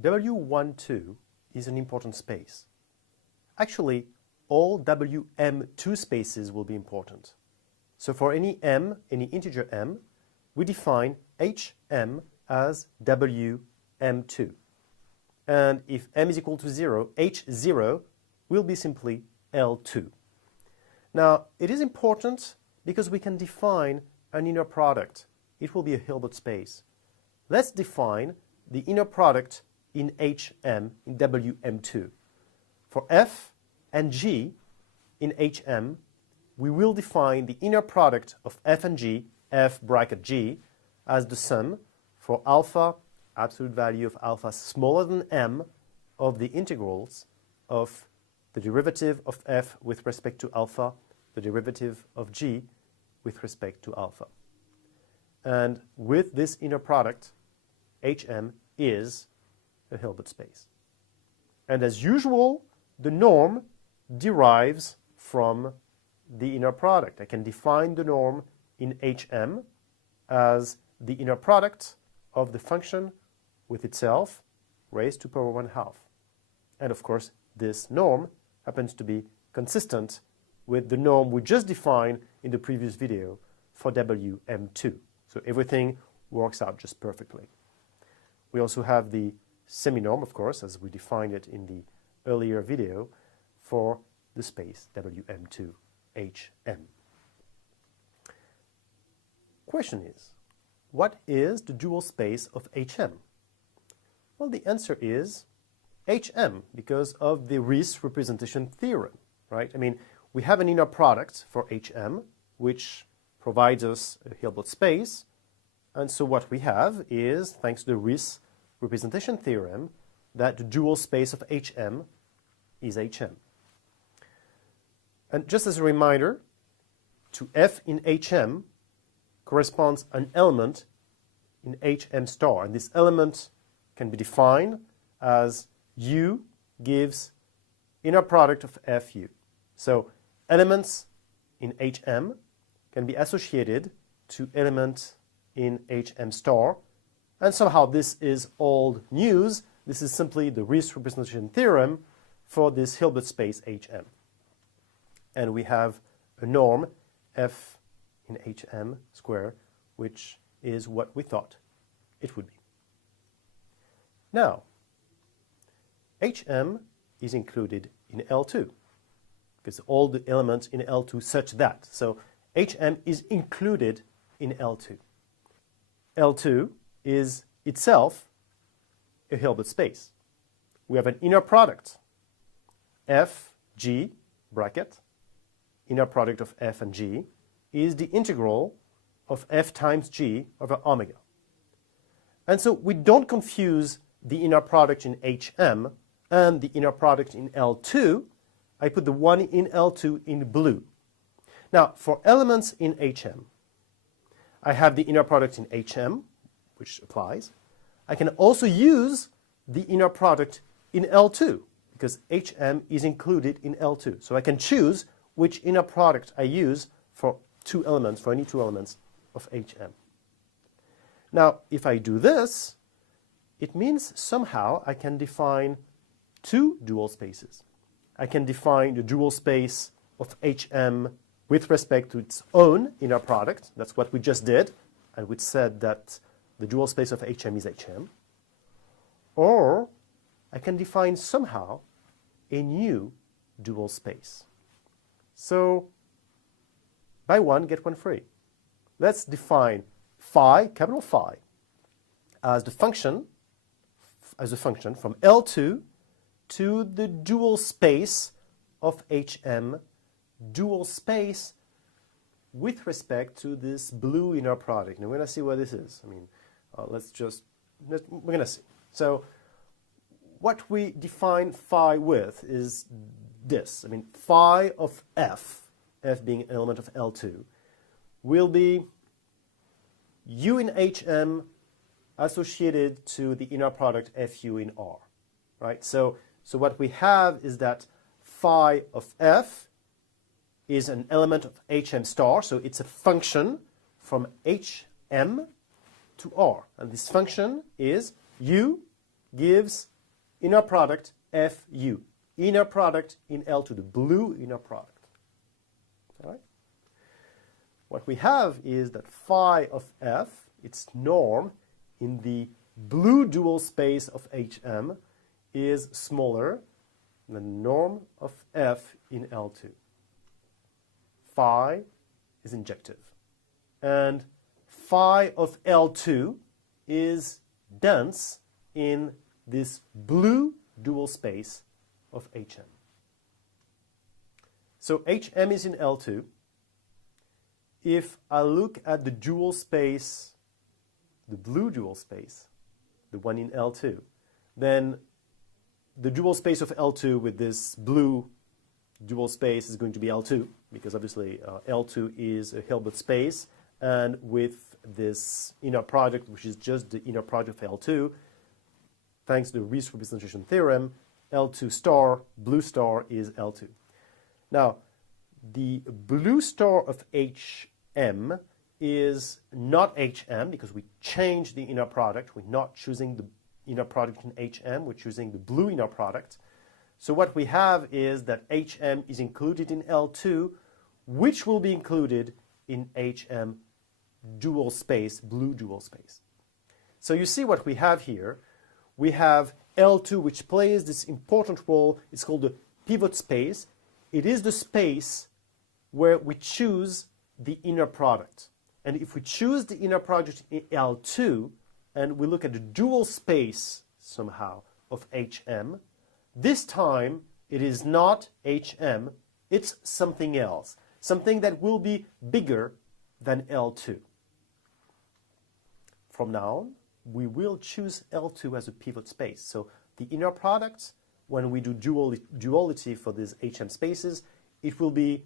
W12 is an important space. Actually, all Wm2 spaces will be important. So for any m, any integer m, we define hm as Wm2. And if m is equal to 0, h0 will be simply L2. Now, it is important because we can define an inner product. It will be a Hilbert space. Let's define the inner product in hm, in Wm2. For f and g in hm, we will define the inner product of f and g, f bracket g, as the sum for alpha, absolute value of alpha smaller than m, of the integrals of the derivative of f with respect to alpha, the derivative of g with respect to alpha. And with this inner product, hm is a Hilbert space. And as usual, the norm derives from the inner product. I can define the norm in hm as the inner product of the function with itself raised to power 1/2. And of course, this norm happens to be consistent with the norm we just defined in the previous video for Wm2. So everything works out just perfectly. We also have the semi-norm, of course, as we defined it in the earlier video, for the space Wm2 hm. Question is, what is the dual space of hm? Well, the answer is hm, because of the Riesz representation theorem, right? I mean, we have an inner product for hm, which provides us a Hilbert space. And so what we have is, thanks to the Riesz representation theorem, that the dual space of hm is hm. And just as a reminder, to f in hm corresponds an element in hm star. And this element can be defined as u gives inner product of fu. So elements in hm can be associated to elements in hm star. And somehow this is old news. This is simply the Riesz representation theorem for this Hilbert space hm. And we have a norm f in hm square, which is what we thought it would be. Now, hm is included in L2, because all the elements in L2 such that. So hm is included in L2. L2 is itself a Hilbert space. We have an inner product, f, g, bracket, inner product of f and g, is the integral of f times g over omega. And so we don't confuse the inner product in hm and the inner product in L2. I put the one in L2 in blue. Now, for elements in hm, I have the inner product in hm, which applies. I can also use the inner product in L2, because hm is included in L2. So I can choose which inner product I use for two elements, for any two elements of hm. Now, if I do this, it means somehow I can define two dual spaces. I can define the dual space of hm with respect to its own inner product. That's what we just did, and we said that the dual space of hm is hm. Or I can define somehow a new dual space. So, buy one, get one free. Let's define phi, capital Phi, as the function, from L2 to the dual space of hm, dual space with respect to this blue inner product. Now we're going to see what this is. I mean, we're going to see. So what we define phi with is this. I mean, phi of f being an element of L2, will be u in hm associated to the inner product fu in R, right? So what we have is that phi of f is an element of hm star, so it's a function from hm to R. And this function is u gives inner product Fu. Inner product in L2, the blue inner product. All right? What we have is that phi of F, its norm in the blue dual space of Hm, is smaller than the norm of F in L2. Phi is injective. And phi of L2 is dense in this blue dual space of Hm. So Hm is in L2. If I look at the dual space, the blue dual space, the one in L2, then the dual space of L2 with this blue dual space is going to be L2, because obviously L2 is a Hilbert space, and with this inner product, which is just the inner product of L2, thanks to the Riesz representation theorem, L2 star, blue star, is L2. Now, the blue star of Hm is not Hm, because we changed the inner product. We're not choosing the inner product in Hm, we're choosing the blue inner product. So what we have is that Hm is included in L2, which will be included in Hm dual space, blue dual space. So you see what we have here. We have L2, which plays this important role. It's called the pivot space. It is the space where we choose the inner product. And if we choose the inner product in L2, and we look at the dual space somehow of Hm, this time it is not Hm, it's something else, something that will be bigger than L2. From now on, we will choose L2 as a pivot space. So the inner product, when we do duality for these Hm spaces, it will be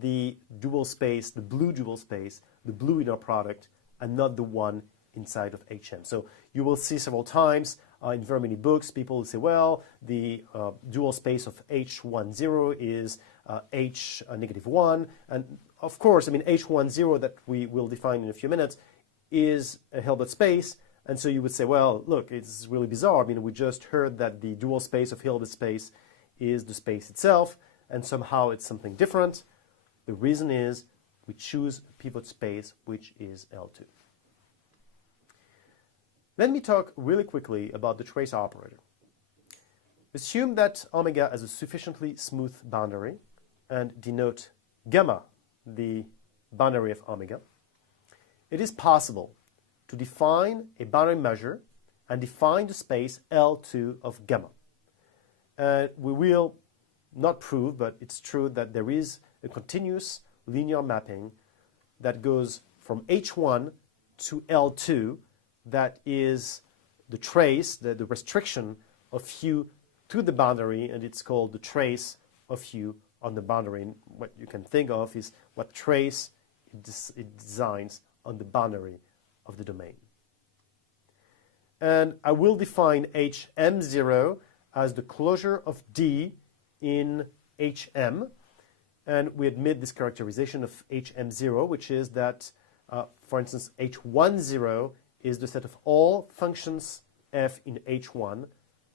the dual space, the blue dual space, the blue inner product, and not the one inside of Hm. So you will see several times in very many books, people will say, well, the dual space of H10 is H negative 1. And of course, I mean, H10 that we will define in a few minutes is a Hilbert space. And so you would say, well, look, it's really bizarre. I mean, we just heard that the dual space of Hilbert space is the space itself, and somehow it's something different. The reason is we choose a pivot space, which is L2. Let me talk really quickly about the trace operator. Assume that omega has a sufficiently smooth boundary and denote gamma, the boundary of omega. It is possible to define a boundary measure and define the space L2 of gamma. We will not prove, but it's true that there is a continuous linear mapping that goes from H1 to L2 that is the trace, the restriction of U to the boundary, and it's called the trace of U on the boundary. And what you can think of is what trace it designs on the boundary of the domain. And I will define Hm0 as the closure of D in Hm. And we admit this characterization of Hm0, which is that, for instance, H10 is the set of all functions f in H1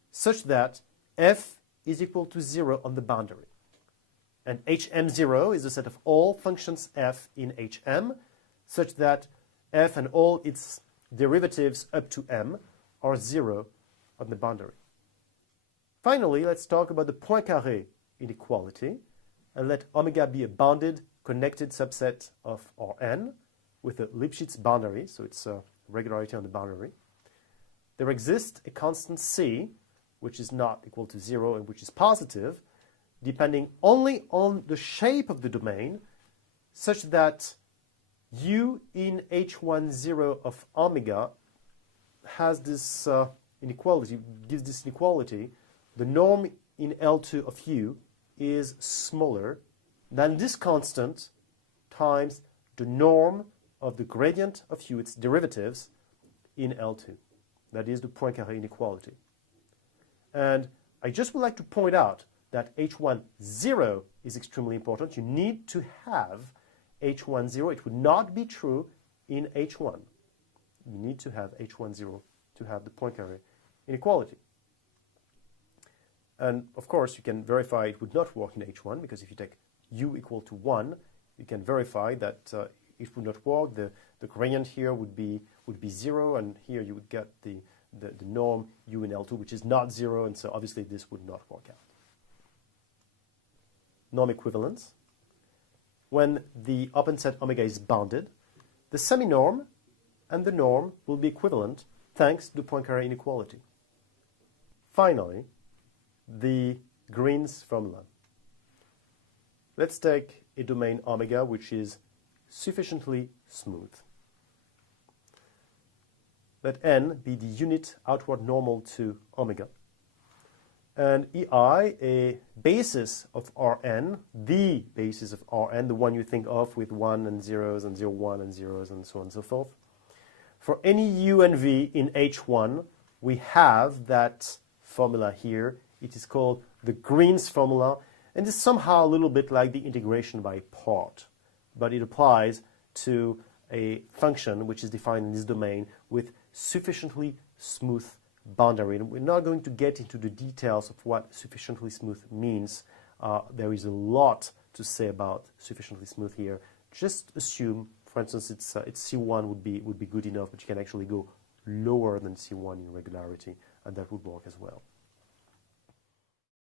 such that f is equal to 0 on the boundary. And Hm0 is the set of all functions f in Hm such that f and all its derivatives up to m are 0 on the boundary. Finally, let's talk about the Poincaré inequality, and let omega be a bounded connected subset of Rn with a Lipschitz boundary, so it's a regularity on the boundary. There exists a constant c, which is not equal to 0 and which is positive, depending only on the shape of the domain, such that U in H10 of omega has this inequality, gives this inequality. The norm in L2 of U is smaller than this constant times the norm of the gradient of U, its derivatives, in L2. That is the Poincaré inequality. And I just would like to point out that H10 is extremely important. You need to have H10. It would not be true in H1. You need to have H10 to have the Poincaré inequality. And of course, you can verify it would not work in H1, because if you take u equal to 1, you can verify that it would not work. The gradient here would be 0, and here you would get the norm u in L2, which is not 0, and so obviously this would not work out. Norm equivalence. When the open set omega is bounded, the semi-norm and the norm will be equivalent thanks to the Poincare inequality. Finally, the Green's formula. Let's take a domain omega which is sufficiently smooth. Let n be the unit outward normal to omega, and ei a basis of Rn, the basis of Rn, the one you think of with 1 and zeros and 0, 1 and zeros and so on and so forth. For any u and v in H1, we have that formula here. It is called the Green's formula, and it's somehow a little bit like the integration by part, but it applies to a function which is defined in this domain with sufficiently smooth boundary. And we're not going to get into the details of what sufficiently smooth means. There is a lot to say about sufficiently smooth here. Just assume, for instance, it's C1 would be good enough, but you can actually go lower than C1 in regularity, and that would work as well.